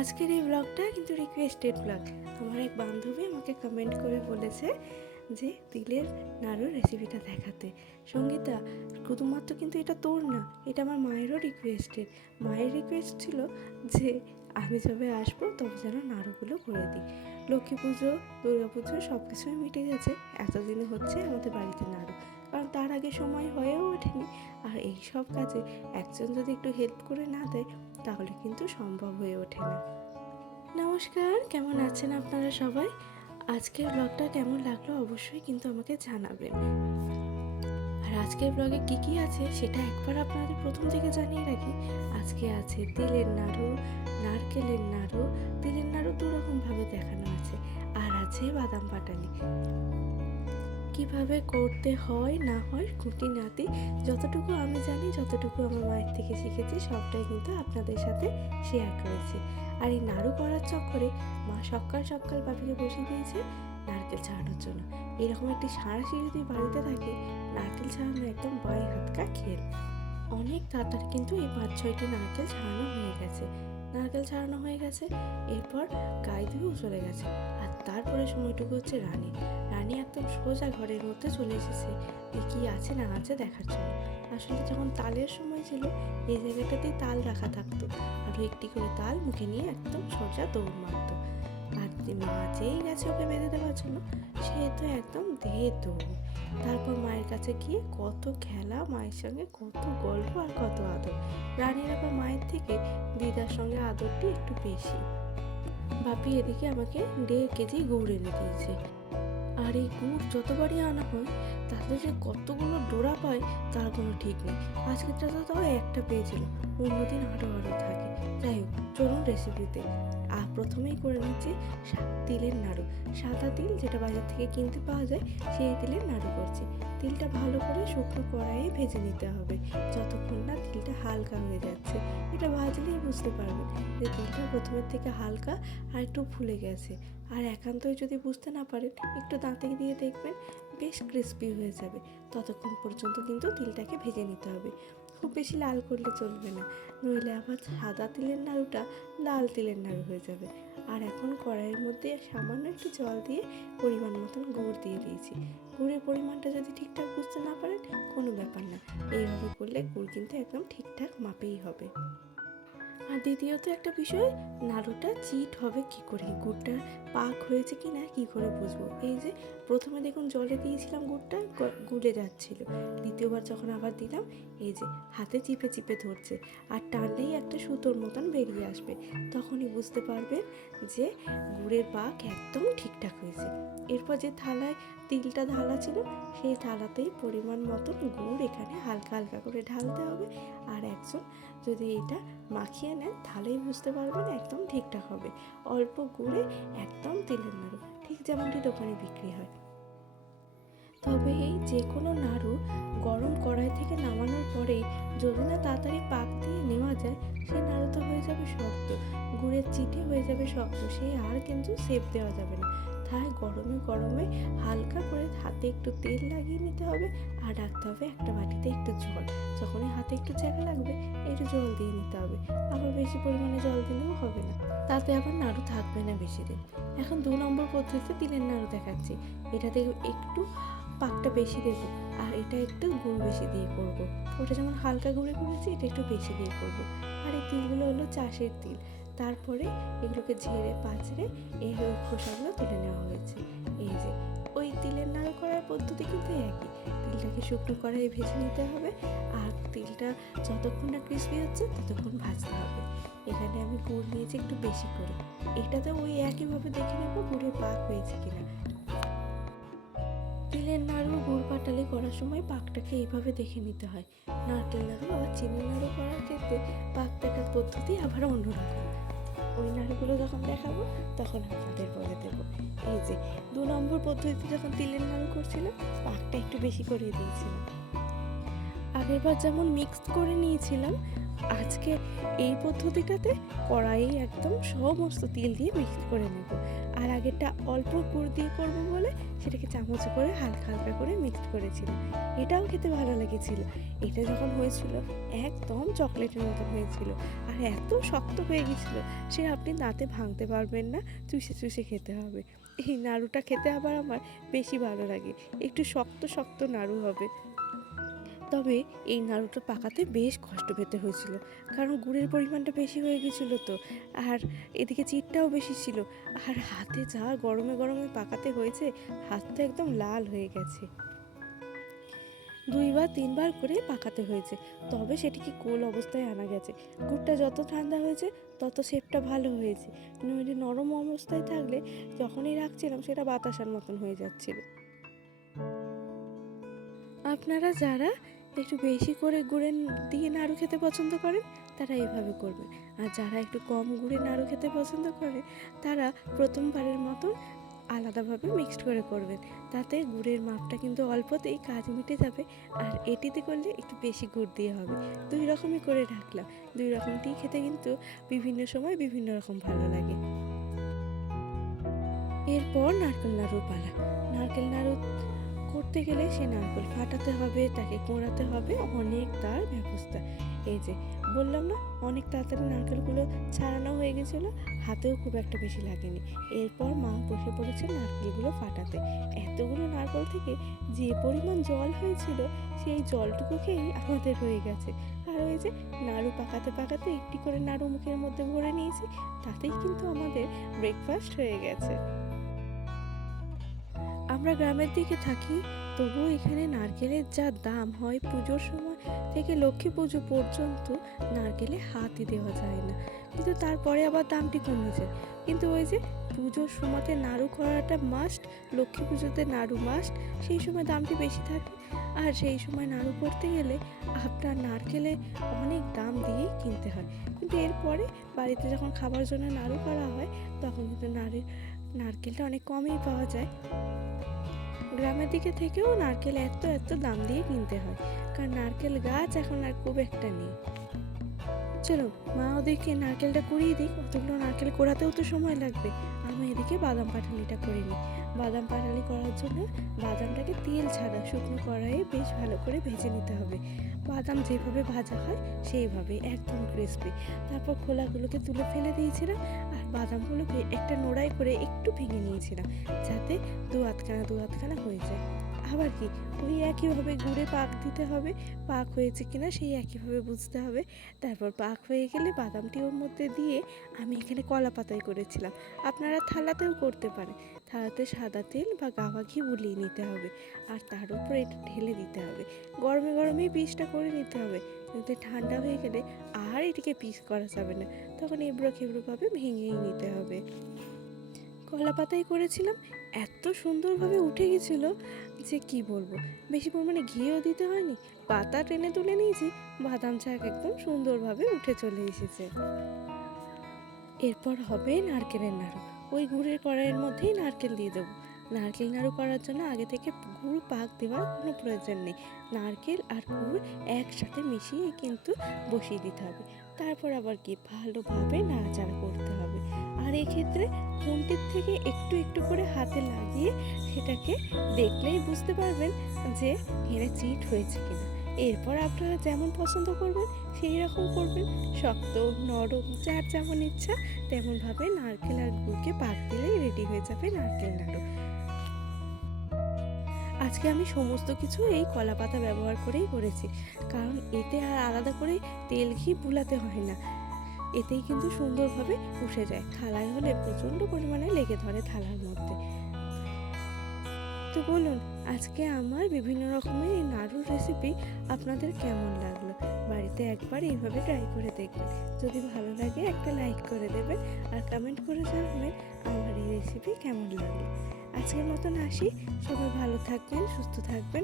আজকের এই ব্লগটা কিন্তু রিকোয়েস্টেড ব্লগ। আমার এক বান্ধবী আমাকে কমেন্ট করে বলেছে যে তিলের নাড়ুর রেসিপিটা দেখাতে। সঙ্গীতা, শুধুমাত্র কিন্তু এটা তোর না, এটা আমার মায়েরও রিকোয়েস্টেড। মায়ের রিকোয়েস্ট ছিল যে আমি যবে আসবো তবে যেন নাড়ুগুলো করে দিই। লক্ষ্মী পুজো, দুর্গা পুজো সব কিছুই মিটে গেছে, এতদিনে হচ্ছে আমাদের বাড়িতে নাড়ু, কারণ তার আগে সময় হয়েও ওঠেনি। আর এই সব কাজে একজন যদি একটু হেল্প করে না দেয় তাহলে কিন্তু সম্ভব হয়ে ওঠে না। নমস্কার, কেমন আছেন আপনারা সবাই? আজকের ব্লগটা কেমন লাগলো অবশ্যই কিন্তু আমাকে জানাবেন। আর আজকের ব্লগে কী কী আছে সেটা একবার আপনাদের প্রথম থেকে জানিয়ে রাখি। আজকে আছে তিলের নাড়ু, নারকেলের নাড়ু। তিলের নাড়ু দুরকমভাবে দেখানো আছে, আর আছে বাদাম পাটালি। কিভাবে করতে হয় না হয় খুঁটিনাটি যতটুকু আমি জানি, যতটুকু আমার মায়ের থেকে শিখেছি সবটাই কিন্তু আপনাদের সাথে শেয়ার করেছি। আর এই নাড়ু করার চক্করে মা সকাল সকাল বাপিকে বসিয়ে দিয়েছে নারকেল ছাড়ানোর জন্য। এরকম একটি সাঁড়াশি যদি বাড়িতে থাকে, নারকেল ছাড়ানো একদম বাঁ হাতকা খেল। অনেক তাড়াতাড়ি কিন্তু এই 5-6টি নারকেল ছাড়ানো হয়ে গেছে। নারকেল ছাড়ানো হয়ে গেছে, এরপর গায়ে ধুয়েও চলে গেছে। আর তারপরে সময়টুকু হচ্ছে রানী। রানী একদম সোজা ঘরের মধ্যে চলে এসেছে কি আছে না আছে দেখার জন্য। আসলে যখন তালের সময় ছিল এই জায়গাটাতেই তাল রাখা থাকতো, আরও একটি করে তাল মুখে নিয়ে একদম সোজা দৌড় মারতো। আর মা যেই গেছে ওকে বেঁধে দেওয়ার জন্য, সে তো একদম দেহে দৌড়। তারপর মায়ের কাছে গিয়ে কত খেলা, মায়ের সঙ্গে কত গল্প আর কত আদর। রানীর আবার মায়ের থেকে দিদার সঙ্গে আদরটি একটু বেশি। বাপি এদিকে আমাকে 1.5 কেজি গুড় এনে দিয়েছে। আর এই গুড় যতবারই আনা হয় তাতে যে কতগুলো ডোরা পায় তার কোনো ঠিক নেই। আজকেরটা তো তাও একটা পেয়েছিল, অন্যদিন আরও থাকে। যাই হোক, চলুন রেসিপিতে। আর প্রথমেই করে নিচ্ছি তিলের নাড়ু। সাদা তিল যেটা বাজার থেকে কিনতে পাওয়া যায় সেই তিলের নাড়ু করছি। তিলটা ভালো করে শুকনো কড়াইয়ে ভেজে নিতে হবে যতক্ষণ না তিলটা হালকা হয়ে যাচ্ছে। এটা ভাজলেই বুঝতে পারবেন যে তিলটা প্রথমের থেকে হালকা আর একটু ফুলে গেছে। আর একান্তই যদি বুঝতে না পারেন, একটু দাঁতে দিয়ে দেখবেন বেশ ক্রিস্পি হয়ে যাবে। ততক্ষণ পর্যন্ত কিন্তু তিলটাকে ভেজে নিতে হবে। খুব বেশি লাল করলে চলবে না, নইলে আবার সাদা তিলের নাড়ুটা লাল তিলের নাড়ু হয়ে যাবে। আর এখন কড়াইয়ের মধ্যে সামান্য একটু জল দিয়ে পরিমাণ মতন গুড় দিয়ে দিয়েছি। গুড়ের পরিমাণটা যদি ঠিকঠাক বুঝতে না পারেন কোনো ব্যাপার না, এইভাবে করলে গুড় কিন্তু একদম ঠিকঠাক মাপেই হবে। আর দ্বিতীয়ত একটা বিষয়, নাড়ুটা চিট হবে কি করে, গুড়টা পাক হয়েছে কি না কী করে বুঝবো? এই যে প্রথমে দেখুন জলে দিয়েছিলাম, গুড়টা গুলে যাচ্ছিল। দ্বিতীয়বার যখন আবার দিলাম, এই যে হাতে চিপে চিপে ধরছে, আর টানলেই একটা সুতোর মতন বেরিয়ে আসবে। তখনই বুঝতে পারবেন যে গুড়ের পাক একদম ঠিকঠাক হয়েছে। এরপর যে থালায় তিলটা ঢালা ছিল সেই থালাতেই পরিমাণ মতন গুড় এখানে হালকা হালকা করে ঢালতে হবে। আর একজন যদি এটা মাখিয়ে নেন তাহলেই বুঝতে পারবেন একদম ঠিকঠাক হবে। অল্প গুড়ে একদম তিলের নাড়ু, ঠিক যেমনটি দোকানে বিক্রি হয়। তবে এই যে কোনো নাড়ু গরম কড়াই থেকে নামানোর পরেই যদি না তাড়াতাড়ি পাক দিয়ে নেওয়া যায়, সেই নাড়ু তো হয়ে যাবে শক্ত, গুড়ের চিটে হয়ে যাবে শক্ত, সে আর কিন্তু সেপ দেওয়া যাবে না। তাই গরমে গরমে হালকা করে হাতে একটু তেল লাগিয়ে নিতে হবে, আর রাখতে হবে একটা বাটিতে একটু জল। যখনই হাতে একটু জায়গা লাগবে একটু জল দিয়ে নিতে হবে। আবার বেশি পরিমাণে জল দিলেও হবে না, তাতে আবার নাড়ু থাকবে না বেশি দিন। এখন 2 নম্বর পদ্ধতিতে তিলের নাড়ু দেখাচ্ছি। এটাতে একটু পাকটা বেশি দেবো, আর এটা একটু গুড় বেশি দিয়ে করব। ওটা যেমন হালকা গুঁড়ে করেছি, এটা একটু বেশি দিয়ে করব। আর এই তিলগুলো হলো চাষের তিল। তারপরে এগুলোকে ঝেড়ে পাচড়ে এই খোসাগুলো তুলে নেওয়া হয়েছে। এই যে ওই তিলের নাড়ু করার পদ্ধতি কিন্তু একই। তিলটাকে শুকনো কড়াইয়ে ভেজে নিতে হবে, আর তিলটা যতক্ষণ না ক্রিস্পি হচ্ছে ততক্ষণ ভাজতে হবে। এখানে আমি গুড় নিয়েছি একটু বেশি করে। এটাতে ওই একইভাবে দেখে নেব গুড়ের পাক হয়েছে কিনা। তিলের নাড়ু গুড় পাটালি করার সময় পাকটাকে এইভাবে দেখে নিতে হয়। নারকেল নাড়ু আবার চিনি নাড়ু করার ক্ষেত্রে পাক দেখার পদ্ধতি আবার অন্যরকম। ওই নাড়ুগুলো যখন দেখাবো তখন আপনাদের বলে দেবো। এই যে 2 নম্বর পদ্ধতিতে যখন তিলের নাড়ু করছিলাম, পাকটা একটু বেশি করে দিয়েছিলাম। আগেরবার যেমন মিক্সড করে নিয়েছিলাম, আজকে এই পদ্ধতিটাতে কড়াইয়ে একদম সমস্ত তিল দিয়ে মিক্সড করে নেব। আর আগেরটা অল্প গুড় দিয়ে করবো বলে সেটাকে চামচে করে হালকা হালকা করে মিক্সড করেছিলাম। এটাও খেতে ভালো লেগেছিল। এটা যখন হয়েছিল একদম চকলেটের মতো হয়েছিল, আর এত শক্ত হয়ে গেছিল সে আপনি দাঁতে ভাঙতে পারবেন না, চুষে চুষে খেতে হবে। এই নাড়ুটা খেতে আবার আমার বেশি ভালো লাগে, একটু শক্ত শক্ত নাড়ু হবে। তবে এই নাড়ুটা পাকাতে বেশ কষ্ট পেতে হয়েছিল, কারণ গুড়ের পরিমাণটা বেশি হয়ে গেছিলো তো, আর এদিকে চিটটাও বেশি ছিল, আর হাতে যা গরমে গরমে পাকাতে হয়েছে, হাতটা একদম লাল হয়ে গেছে। 2 বার 3 বার করে পাকাতে হয়েছে, তবে সেটিকে গোল অবস্থায় আনা গেছে। গুড়টা যত ঠান্ডা হয়েছে তত শেপটা ভালো হয়েছে, নইলে নরম অবস্থায় থাকলে যখনই রাখছিলাম সেটা বাতাসার মতন হয়ে যাচ্ছিল। আপনারা যারা একটু বেশি করে গুড়ের দিয়ে নাড়ু খেতে পছন্দ করেন তারা এভাবে করবেন, আর যারা একটু কম গুড়ে নাড়ু খেতে পছন্দ করে তারা প্রথমবারের মতন আলাদাভাবে মিক্সড করে করবেন। তাতে গুড়ের মাপটা কিন্তু অল্পতেই কাজ মিটে যাবে, আর এটিতে করলে একটু বেশি গুড় দিয়ে হবে। 2 রকমই করে রাখলাম, 2 রকমটি খেতে কিন্তু বিভিন্ন সময় বিভিন্ন রকম ভালো লাগে। এরপর নারকেল নাড়ুর পালা। নারকেল নাড়ু করতে গেলে সে নারকেল ফাটাতে হবে, তাকে কোড়াতে হবে, অনেক তার ব্যবস্থা। এই যে বললাম না, অনেক তাড়াতাড়ি নারকেলগুলো ছাড়ানো হয়ে গেছিলো, হাতেও খুব একটা বেশি লাগেনি। এরপর মা বসে পড়েছে নারকেলগুলো ফাটাতে। এতগুলো নারকেল থেকে যে পরিমাণ জল হয়েছিল সেই জলটুকু খেয়েই আমাদের হয়ে গেছে। আর ওই যে নাড়ু পাকাতে পাকাতে একটি করে নাড়ু মুখের মধ্যে ভরে নিয়েছি, তাতেই কিন্তু আমাদের ব্রেকফাস্ট হয়ে গেছে। আমরা গ্রামের দিকে থাকি, তবুও এখানে নারকেলের যা দাম হয়, পুজোর সময় থেকে লক্ষ্মী পুজো পর্যন্ত নারকেলে হাতই দেওয়া যায় না, কিন্তু তারপরে আবার দামটি কমে যায়। কিন্তু ওই যে পুজোর সময়তে নাড়ু করাটা মাস্ট, লক্ষ্মী পুজোতে নাড়ু মাস্ট, সেই সময় দামটি বেশি থাকে। আর সেই সময় নাড়ু করতে গেলে আপনার নারকেলে অনেক দাম দিয়েই কিনতে হয়, কিন্তু এরপরে বাড়িতে যখন খাবার জন্য নাড়ু করা হয় তখন কিন্তু নারকেলটা অনেক কমই পাওয়া যায়। গ্রামের দিকে থেকেও নারকেল এত এত দাম দিয়ে কিনতে হয়, কারণ নারকেল গাছ এখন আর খুব একটা নেই। চলো মা ওদেরকে নারকেলটা কুড়িয়ে দিই, কতগুলো নারকেল কোড়াতেও তো সময় লাগবে। আমি এদিকে বাদাম পাটালিটা করে নিই। বাদাম পাটালি করার জন্য বাদামটাকে তেল ছাড়া শুকনো কড়াইয়ে বেশ ভালো করে ভেজে নিতে হবে। বাদাম যেভাবে ভাজা হয় সেইভাবে একদম ক্রিস্পি। তারপর খোলাগুলোকে তুলে ফেলে দিয়েছিলাম, আর বাদামগুলোকে একটা নোড়ায় করে একটু ভেঙে নিয়েছিলাম, যাতে দু আধখানা হয়ে যায়। আবার কি ওই একইভাবে গুড়ে পাক দিতে হবে, পাক হয়েছে কিনা সেই একইভাবে বুঝতে হবে। তারপর পাক হয়ে গেলে বাদামটি ওর মধ্যে দিয়ে আমি এখানে কলা পাতায় করেছিলাম, আপনারা থালাতেও করতে পারেন। থালাতে সাদা তেল বা গাওয়া ঘি বুলিয়ে নিতে হবে, আর তার উপরে এটা ঢেলে দিতে হবে। গরমে গরমেই পিসটা করে নিতে হবে, কিন্তু ঠান্ডা হয়ে গেলে আর এটিকে পিস করা যাবে না, তখন এবড়ো খেবড়োভাবে ভেঙেই নিতে হবে। কলা পাতায় করেছিলাম, এত সুন্দরভাবে উঠে গেছিলো যে কি বলবো। বেশি পরিমাণে ঘিও দিতে হয়নি, পাতা টেনে তুলে নিয়েছি, বাদাম চাক একদম সুন্দরভাবে উঠে চলে এসেছে। এরপর হবে নারকেলের নাড়ু। ওই গুড়ের কড়াইয়ের মধ্যেই নারকেল দিয়ে দেবো। নারকেল নাড়ু করার জন্য আগে থেকে গুড় পাক দেওয়ার কোনো প্রয়োজন নেই, নারকেল আর গুড় একসাথে মিশিয়ে কিন্তু বসিয়ে দিতে হবে। তারপর আবার কি ভালোভাবে নাড়াচাড়া করতে হবে, আর এক্ষেত্রে খুন্তির থেকে একটু একটু করে হাতে লাগিয়ে সেটাকে দেখলেই বুঝতে পারবেন যে এটা চিট হয়েছে কিনা। এরপর আপনারা যেমন পছন্দ করবেন সেই রকম করবেন, শক্ত নরম যার যেমন ইচ্ছা তেমনভাবে নারকেল আর গুড়কে পাক দিলেই রেডি হয়ে যাবে নারকেল নাড়ু। আজকে আমি সমস্ত কিছু এই কলা পাতা ব্যবহার করেই করেছি, কারণ এতে আর আলাদা করে তেল ঘি বুলাতে হয় না, এতেই কিন্তু সুন্দরভাবে উঠে যায়। থালায় হলে প্রচণ্ড পরিমাণে লেগে ধরে থালার মধ্যে। তো বলুন আজকে আমার বিভিন্ন রকমের এই নাড়ুর রেসিপি আপনাদের কেমন লাগলো? বাড়িতে একবার এইভাবে ট্রাই করে দেখবেন। যদি ভালো লাগে একটা লাইক করে দেবেন, আর কমেন্ট করে জানাবেন আমার এই রেসিপি কেমন লাগলো। আজকের মতন আসি, সবাই ভালো থাকবেন, সুস্থ থাকবেন।